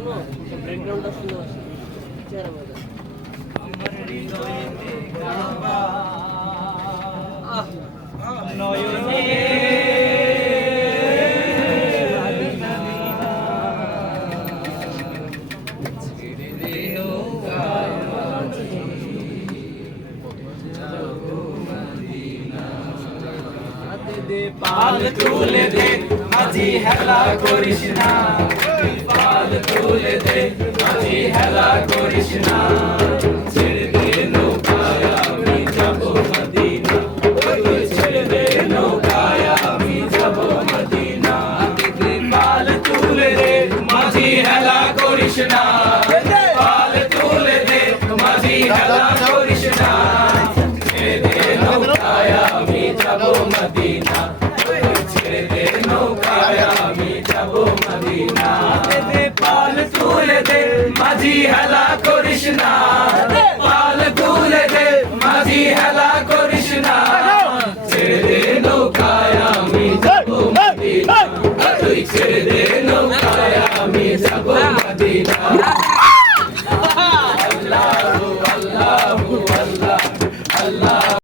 ব্যাকগ্রাউন্ডটা শুনে আসে চেহারা বাজা আমার হৃদয়েতে কাবা নয়নে ছেড়ে দে নৌকা যাবো মদিনা হাতে দে পাল তুলে দে মাঝি হেলা করিস না পাল তুলে দে মাঝি হেলা করিস না ছেড়ে দে নৌকায় আমি যাব মদিনা ওই ছেড়ে দে নৌকায় আমি যাব মদিনা দে পাল তুলে দে মাঝি হেলা করিস না পাল তুলে দে মাঝি হেলা করিস না ছেড়ে দে নৌকায় আমি যাব মদিনা ছেড়ে দে নৌকায় আমি যাব মদিনা দে পাল তুলে দে মাঝি হেলা করিস না পাল তুলে দে মাঝি হেলা করিস না ছেড়ে দে নৌকায় আমি যাব মদিনা তুই ছেড়ে দে